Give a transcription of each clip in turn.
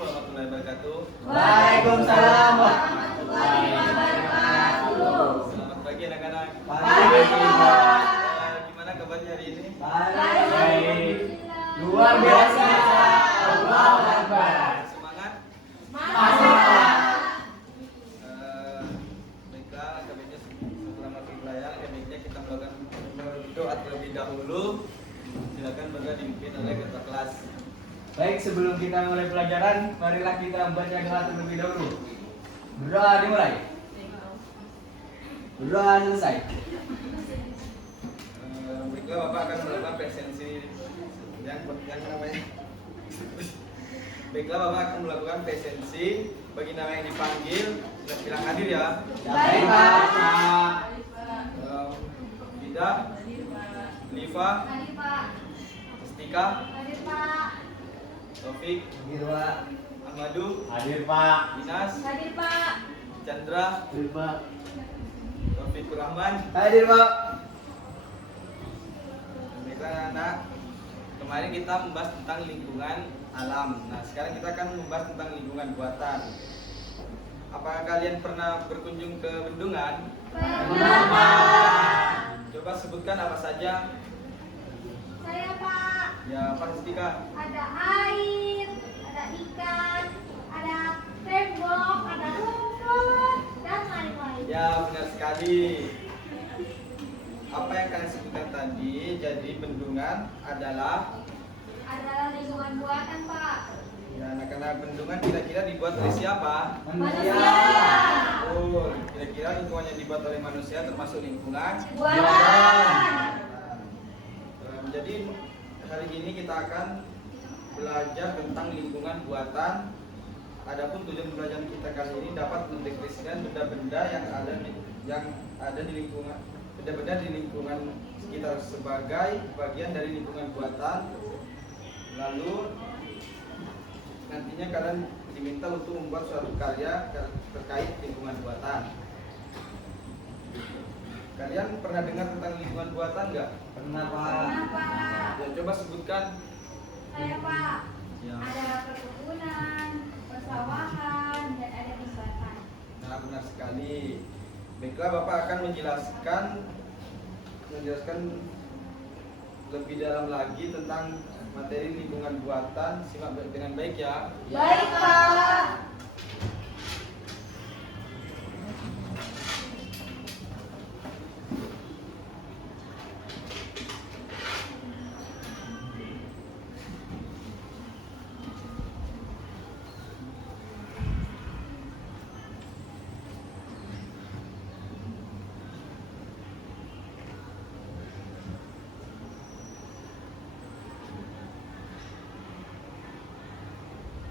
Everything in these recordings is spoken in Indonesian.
warahmatullahi wabarakatuh. Waalaikumsalam warahmatullahi wabarakatuh. Selamat pagi anak-anak. Pagi, Pak. Gimana kabarnya hari ini? Baik. Luar biasa. Allahu Akbar. Semangat? Semangat. Baiklah, kami setelah masuk pelayan, kami kita melakukan doa terlebih dahulu. Silakan bangga dipimpin oleh ketua kelas. Baik, sebelum kita mulai pelajaran, marilah kita membaca doa terlebih dahulu. Berdoa dimulai. Berdoa selesai. Baiklah, Bapak akan melakukan presensi yang namanya. Baiklah, Bapak akan melakukan presensi bagi nama yang dipanggil. Silakan hadir ya. Baik, Pak. Bida, Liva, Mustika, Taufik, Hadir, Pak. Ahmadu, Hadir, Pak. Inas, Chandra, Hadir, Pak. Taufikur Rahman. Hadir, Pak. Baiklah anak, kemarin kita membahas tentang lingkungan alam. Nah, sekarang kita akan membahas tentang lingkungan buatan. Apakah kalian pernah berkunjung ke bendungan? Pernah. Coba sebutkan apa saja. Saya Pak, Ya, Pak Mustika. ada air, ada ikan, ada tembok, ada rumput, dan lain-lain. Ya, benar sekali. Apa yang kalian sebutkan tadi, jadi bendungan adalah Lingkungan buatan Pak. ya, anak-anak bendungan kira-kira dibuat oleh siapa? Manusia. Oh, kira-kira lingkungan yang dibuat oleh manusia termasuk lingkungan Buatan. Jadi hari ini kita akan belajar tentang lingkungan buatan. Adapun tujuan pembelajaran kita kali ini dapat mendefinisikan benda-benda yang ada di lingkungan, benda-benda di lingkungan sekitar sebagai bagian dari lingkungan buatan. Lalu nantinya kalian diminta untuk membuat suatu karya terkait lingkungan buatan. Kalian pernah dengar tentang lingkungan buatan nggak? Pernah, Pak. Pernah Pak. Ya, coba sebutkan. Saya Pak, Ya. ada perkebunan, persawahan, dan ada jembatan. Nah, benar sekali. Baiklah, Bapak akan menjelaskan lebih dalam lagi tentang materi lingkungan buatan. Simak dengan baik ya. Baik Pak.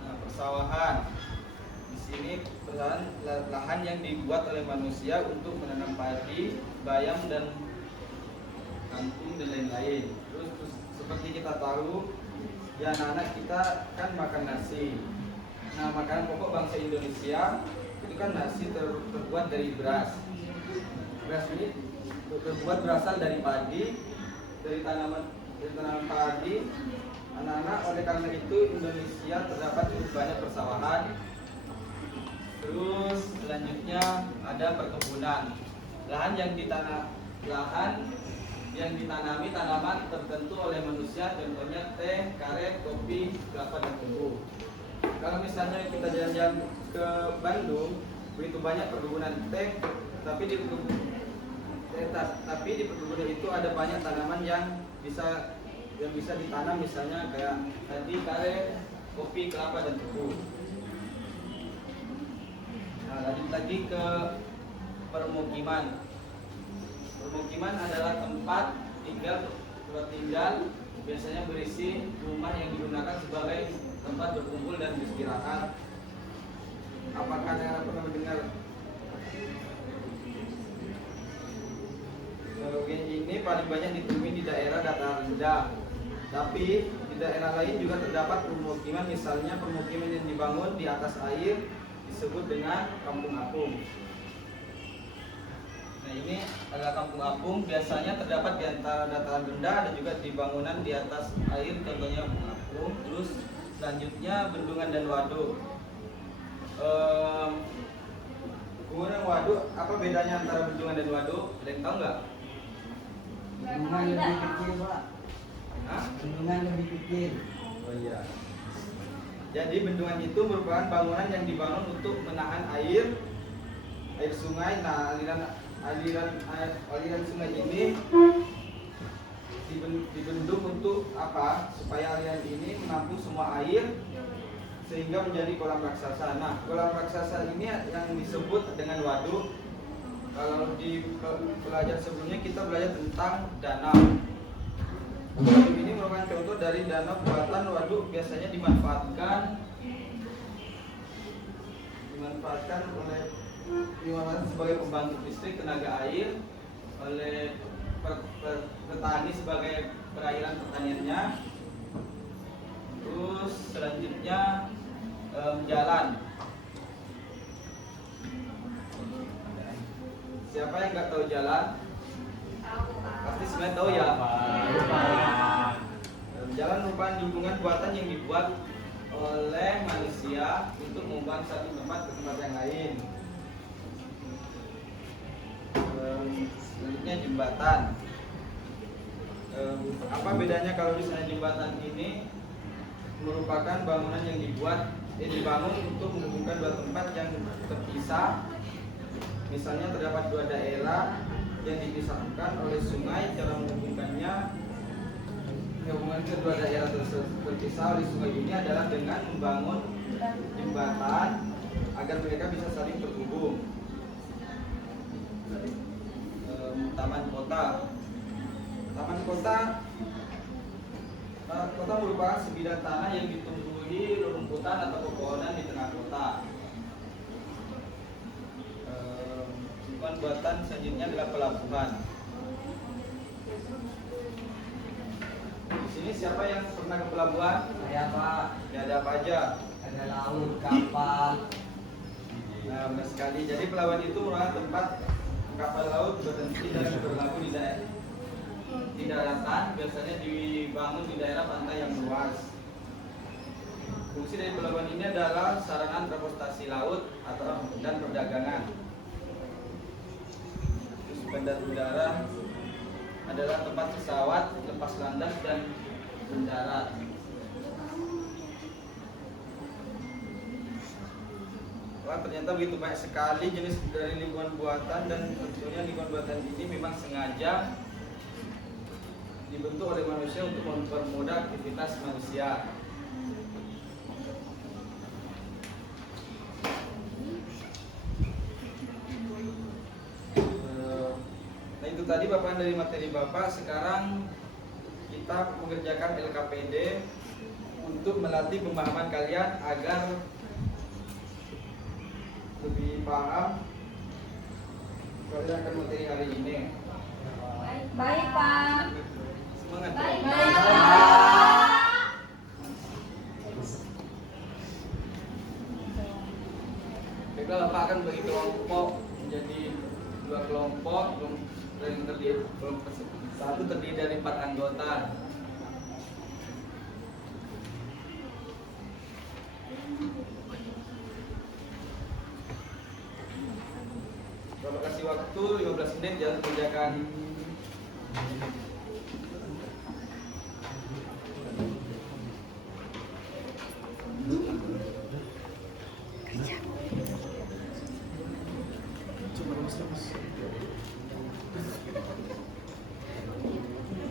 Nah, persawahan. Di sini lahan yang dibuat oleh manusia untuk menanam padi, bayam dan kangkung dan lain-lain. Terus seperti kita tahu, ya anak-anak kita kan makan nasi. Nah, makanan pokok bangsa Indonesia itu kan nasi terbuat dari beras. Beras ini terbuat berasal dari padi, dari tanaman padi. Anak-anak, oleh karena itu Indonesia terdapat cukup banyak persawahan. Terus selanjutnya ada perkebunan. Lahan yang ditanami tanaman tertentu oleh manusia, contohnya teh, karet, kopi, kelapa dan tebu. Kalau misalnya kita jalan-jalan ke Bandung, begitu banyak perkebunan teh, tapi di perkebunan itu ada banyak tanaman yang bisa ditanam, misalnya kayak tadi karet, kopi, kelapa dan tebu. Nah, lanjut lagi ke permukiman. Permukiman adalah tempat tinggal biasanya berisi rumah yang digunakan sebagai tempat berkumpul dan beristirahat. Apakah Anda pernah mendengar ini paling banyak ditemui di daerah dataran rendah, tapi di daerah lain juga terdapat permukiman, misalnya permukiman yang dibangun di atas air disebut dengan kampung apung. Nah, ini adalah kampung apung, biasanya terdapat di antara dataran rendah dan juga di bangunan di atas air, contohnya kampung apung. Terus Selanjutnya bendungan dan waduk. Bendungan dan waduk, apa bedanya antara bendungan dan waduk? Ada yang tahu nggak? Bendungan lebih kecil, Pak. Hah? Bendungan lebih kecil. Oh iya. Jadi bendungan itu merupakan bangunan yang dibangun untuk menahan air sungai. Nah, aliran sungai ini dibendung untuk apa? Supaya aliran ini menampung semua air sehingga menjadi kolam raksasa. Nah, kolam raksasa ini yang disebut dengan waduk. Kalau di pelajaran sebelumnya kita belajar tentang danau. Waduk ini merupakan contoh dari danau buatan. Waduk biasanya dimanfaatkan sebagai pembangkit listrik tenaga air oleh petani sebagai perairan pertaniannya. Terus selanjutnya jalan. Siapa yang nggak tahu jalan? Pasti sebenarnya tahu ya. Jalan merupakan hubungan buatan yang dibuat oleh manusia untuk membuat satu tempat ke tempat yang lain. Selanjutnya jembatan. Apa bedanya kalau misalnya jembatan ini merupakan bangunan yang dibangun untuk menghubungkan dua tempat yang terpisah. Misalnya terdapat dua daerah yang dipisahkan oleh sungai. Cara menghubungkannya, hubungan kedua daerah terpisah oleh sungai ini adalah dengan membangun jembatan agar mereka bisa saling terhubung. Taman kota. Kota merupakan sebidang tanah yang ditumbuhi rerumputan atau pepohonan di tengah kota. Lingkungan buatan selanjutnya adalah pelabuhan. Di sini siapa yang pernah ke pelabuhan? Saya, Pak. Ya, ada apa aja? Ada laut, kapal. Nah, benar sekali. Jadi pelabuhan itu merupakan tempat kapal laut berhenti dan berlabuh di daratan, biasanya dibangun di daerah pantai yang luas. Fungsi dari pelabuhan ini adalah sarana transportasi laut dan perdagangan. Terus bandar udara adalah tempat pesawat lepas landas dan mendarat. Wah, ternyata begitu banyak sekali jenis dari lingkungan buatan, dan tentunya lingkungan buatan ini memang sengaja dibentuk oleh manusia untuk mempermudah aktivitas manusia. Nah, itu tadi Bapak dari materi Bapak. Sekarang kita mengerjakan LKPD untuk melatih pemahaman kalian agar lebih paham akan materi hari ini. Baik, Pak. Semangat. Baik, Baik. Pak. Baiklah, Bapak akan bagi kelompok menjadi dua kelompok. Kelompok satu terdiri dari 4 anggota. Bapak kasih waktu 15 menit ya untuk mengerjakan.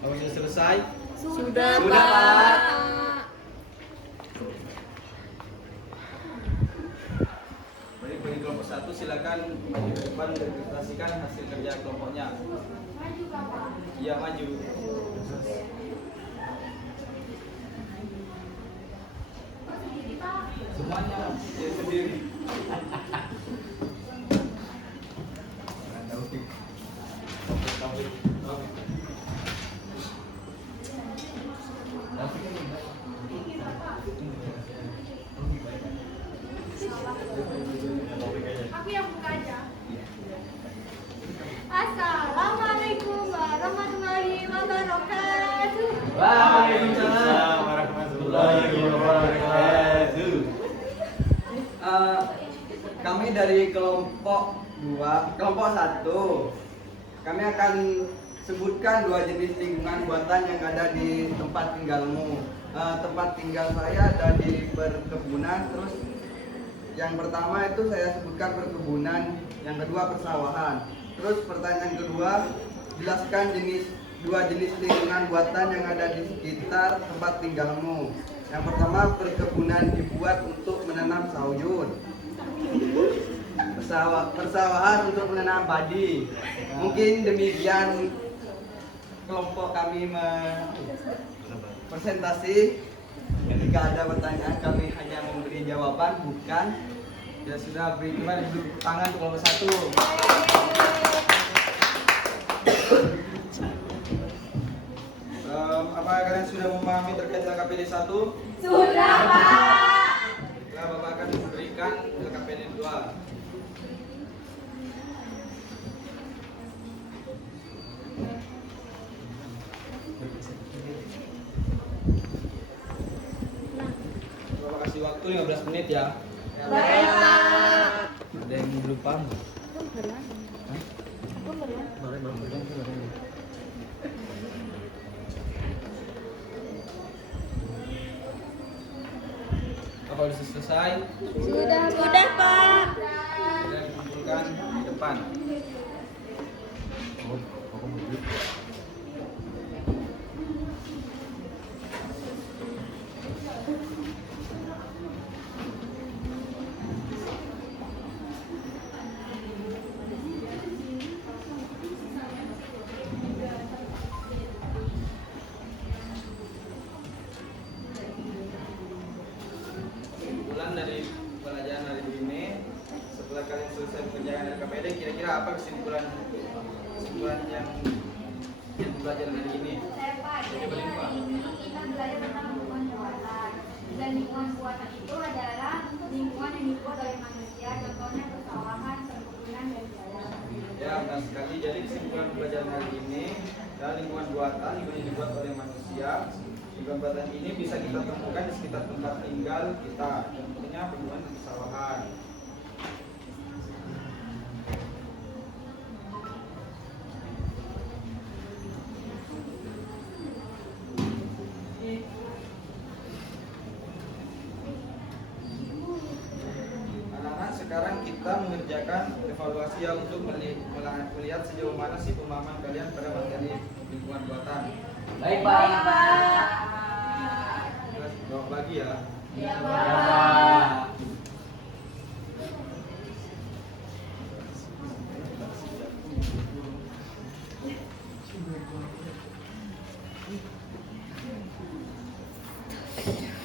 Kamu sudah selesai? Sudah, Sudah, Pak. Pak. Baik, bagi kelompok 1 silakan maju ke depan presentasikan hasil kerja kelompoknya. Maju, Bapak. Iya, maju. Sendiri, Pak. Semuanya dia sendiri. Aku yang buka aja. Assalamualaikum warahmatullahi wabarakatuh. Waalaikumsalam warahmatullahi wabarakatuh. Kami dari kelompok 1. Kami akan sebutkan 2 jenis lingkungan buatan yang ada di tempat tinggalmu. Tempat tinggal saya ada di perkebunan. Terus yang pertama itu saya sebutkan perkebunan, yang kedua persawahan. Terus pertanyaan kedua, jelaskan 2 jenis lingkungan buatan yang ada di sekitar tempat tinggalmu. Yang pertama, perkebunan dibuat untuk menanam sayur. Persawahan untuk menanam padi. Mungkin demikian kelompok kami presentasi. Ketika ada pertanyaan kami hanya memberi jawaban, bukan. Ya sudah, beri dulu tangan untuk kelompok 1. Apa kalian sudah memahami terkait LKPD 1? Sudah, Pak. Baiklah, Bapak akan memberikan LKPD 2. Bapak kasih waktu 15 menit ya. Baik, Pak. Ada yang belum paham? Apa sudah selesai? Sudah, Pak. Sudah dikumpulkan di depan. Kesimpulan dari pelajaran hari ini, setelah kalian selesai mengerjakan LKPD, kira-kira apa kesimpulan yang belajar hari ini? Saya, Pak. Jadi hari ini kita belajar tentang lingkungan buatan. Dan lingkungan buatan itu adalah lingkungan yang dibuat oleh manusia. Contohnya persawahan, perkebunan, dan jalan. Ya, benar sekali. Jadi kesimpulan pelajaran hari ini, adalah lingkungan buatan yang dibuat oleh manusia. Lingkungan buatan ini bisa kita temukan di sekitar tempat tinggal kita. Contohnya perkebunan dan persawahan. Anak-anak, sekarang kita mengerjakan evaluasi ya untuk melihat sejauh mana sih pemahaman kalian pada materi lingkungan buatan. Baik, Pak. Jawab lagi ya. Ya, Ya, Pak.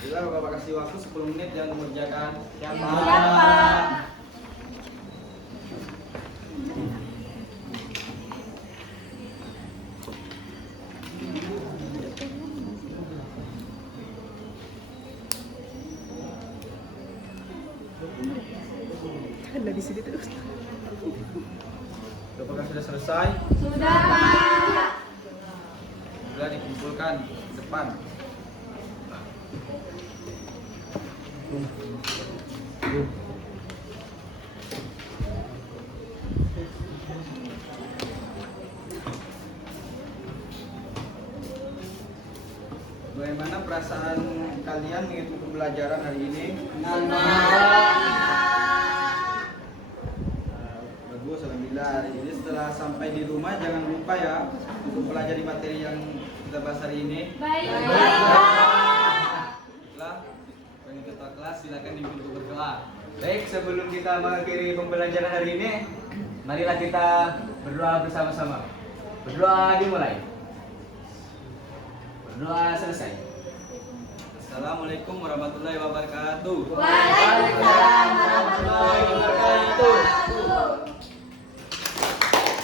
Bila Bapak kasih waktu 10 menit yang mengerjakan. Siap, Siap, Pak. Pak. Apakah sudah selesai? Sudah, Pak. Sudah dikumpulkan di depan. Bagaimana perasaan kalian mengikuti pembelajaran hari ini? Bagus, alhamdulillah. Jadi setelah sampai di rumah jangan lupa ya untuk pelajari materi yang kita bahas hari ini. Baik, Setelah bagi ketua kelas silakan dipimpin untuk berdoa. Baik, sebelum kita mengakhiri pembelajaran hari ini, marilah kita berdoa bersama-sama. Berdoa dimulai. Berdoa selesai. Assalamualaikum warahmatullahi wabarakatuh. Waalaikumsalam warahmatullahi wabarakatuh.